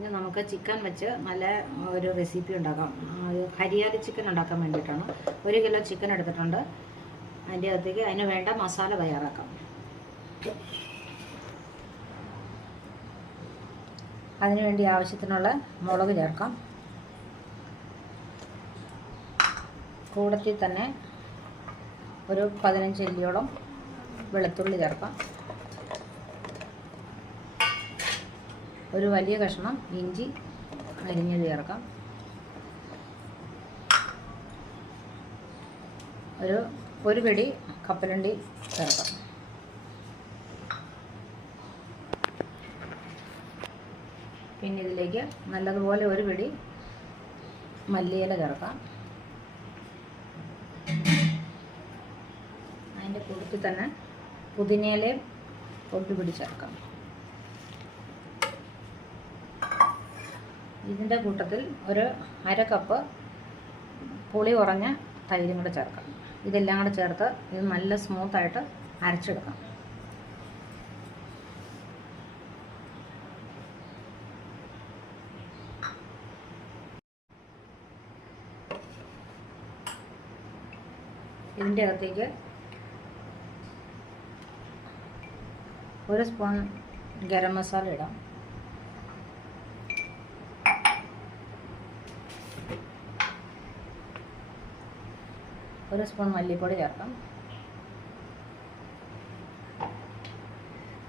ഇനി നമുക്ക് ചിക്കൻ വെച്ച് നല്ല ഒരു റെസിപ്പി ഉണ്ടാക്കാം. ഹരിയാലി ചിക്കൻ ഉണ്ടാക്കാൻ വേണ്ടിയിട്ടാണ്. 1 കിലോ ചിക്കൻ എടുത്തിട്ടുണ്ട്. അതിൻ്റെ അകത്തേക്ക് അതിന് വേണ്ട മസാല തയ്യാറാക്കാം. അതിനുവേണ്ടി ആവശ്യത്തിനുള്ള മുളക് ചേർക്കാം. കൂടത്തിൽ തന്നെ ഒരു 15 അല്ലിയോളം വെളുത്തുള്ളി ചേർക്കാം. ഒരു വലിയ കഷ്ണം ഇഞ്ചി അരിഞ്ഞത് ചേർക്കാം. ഒരു പിടി കപ്പലണ്ടി ചേർക്കാം. പിന്നെ ഇതിലേക്ക് നല്ലതുപോലെ ഒരു പിടി മല്ലിയില ചേർക്കാം. അതിൻ്റെ കൂട്ടത്തിൽ തന്നെ പുതിനയിലയും പൊടിപിടി ചേർക്കാം. ഇതിൻ്റെ കൂട്ടത്തിൽ ഒരു 1/2 കപ്പ് പുളി കുറഞ്ഞ തൈരും കൂടെ ചേർക്കാം. ഇതെല്ലാം കൂടെ ചേർത്ത് ഇത് നല്ല സ്മൂത്തായിട്ട് അരച്ചെടുക്കാം. ഇതിൻ്റെ അകത്തേക്ക് 1 സ്പൂൺ ഗരം മസാല ഇടാം. ഒരു സ്പൂൺ മല്ലിപ്പൊടി ചേർക്കാം.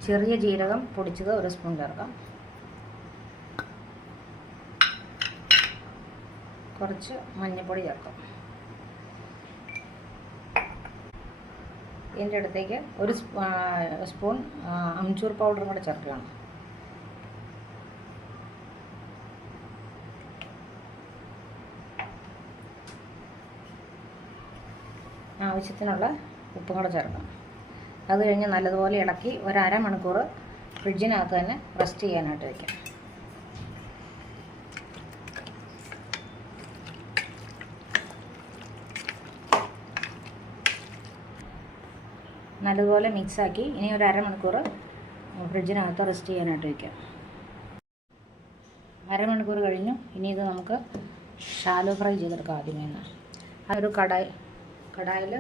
ചെറിയ ജീരകം പൊടിച്ചത് 1 സ്പൂൺ ചേർക്കാം. കുറച്ച് മഞ്ഞൾപ്പൊടി ചേർക്കാം. ഇതിൻ്റെ അടുത്തേക്ക് 1 സ്പൂൺ അംചൂർ പൗഡറും കൂടെ ചേർക്കുകയാണ്. ആവശ്യത്തിനുള്ള ഉപ്പും കൂടെ ചേർക്കാം. അത് കഴിഞ്ഞ് നല്ലതുപോലെ ഇളക്കി 1/2 മണിക്കൂർ ഫ്രിഡ്ജിനകത്ത് തന്നെ റെസ്റ്റ് ചെയ്യാനായിട്ട് വയ്ക്കാം. നല്ലതുപോലെ മിക്സാക്കി ഇനി 1/2 മണിക്കൂർ ഫ്രിഡ്ജിനകത്ത് റെസ്റ്റ് ചെയ്യാനായിട്ട് വയ്ക്കാം. 1/2 മണിക്കൂർ കഴിഞ്ഞു. ഇനി ഇത് നമുക്ക് ഷാലോ ഫ്രൈ ചെയ്തെടുക്കാം. ആദ്യമേ അതൊരു കടായിൽ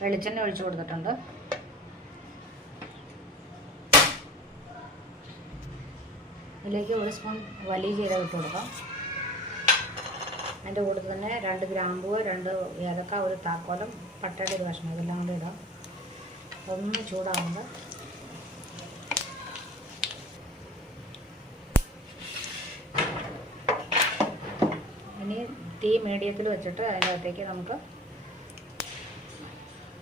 വെളിച്ചെണ്ണ ഒഴിച്ചു കൊടുത്തിട്ടുണ്ട്. ഇതിലേക്ക് 1 സ്പൂൺ വലിയ ജീരകം ഇട്ട് കൊടുക്കാം. അതിൻ്റെ കൂടെ തന്നെ 2 ഗ്രാമ്പൂ, 2 ഏലക്ക, 1 താക്കോലം, പട്ടയുടെ ഒരു കഷ്ണം, ഇതെല്ലാം കൂടെ ഇടാം. ഒന്ന് ചൂടാകുമ്പോൾ ഇനി തീ മീഡിയത്തിൽ വെച്ചിട്ട് അതിൻ്റെ അകത്തേക്ക് നമുക്ക്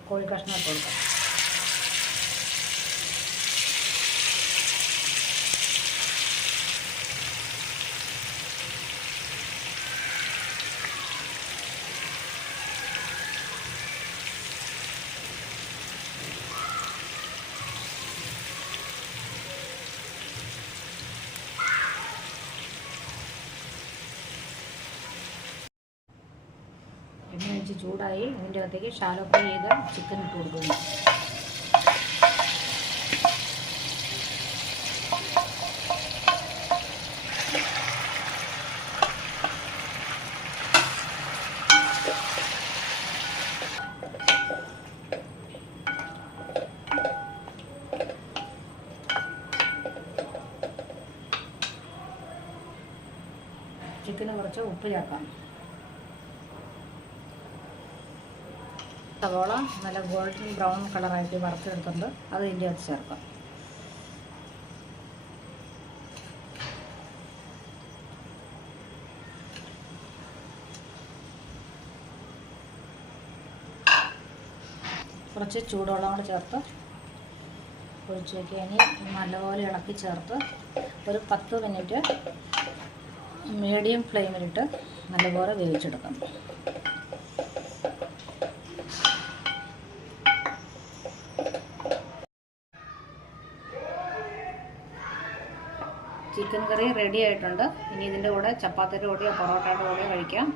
കോഴി കഷ്ണം ഇട്ട് കൊടുക്കാം. എണ്ണ വെച്ച് ചൂടായി ഇതിൻ്റെ അകത്തേക്ക് ഷാലോ ഫ്രൈ ചെയ്ത ചിക്കൻ ഇട്ട് കൊടുക്കുന്നു. ചിക്കന് കുറച്ച് ഉപ്പ് ചേർക്കാം. സവോള നല്ല ഗോൾഡൻ ബ്രൗൺ കളറായിട്ട് വറുത്തെടുത്തിട്ടുണ്ട്. അത് ഇതിൻ്റെ അകത്ത് ചേർക്കാം. കുറച്ച് ചൂടുവെള്ളം കൂടെ ചേർത്ത് ഒഴിച്ച് വയ്ക്കുക. ഇനി നല്ലപോലെ ഇളക്കി ചേർത്ത് ഒരു 10 മിനിറ്റ് മീഡിയം ഫ്ലെയിമിലിട്ട് നല്ലപോലെ വേവിച്ചെടുക്കാം. ചിക്കൻ കറി റെഡി ആയിട്ടുണ്ട്. ഇനി ഇതിൻ്റെ കൂടെ ചപ്പാത്തിയുടെ കൂടെയോ പൊറോട്ടയുടെ കൂടെയോ കഴിക്കാം.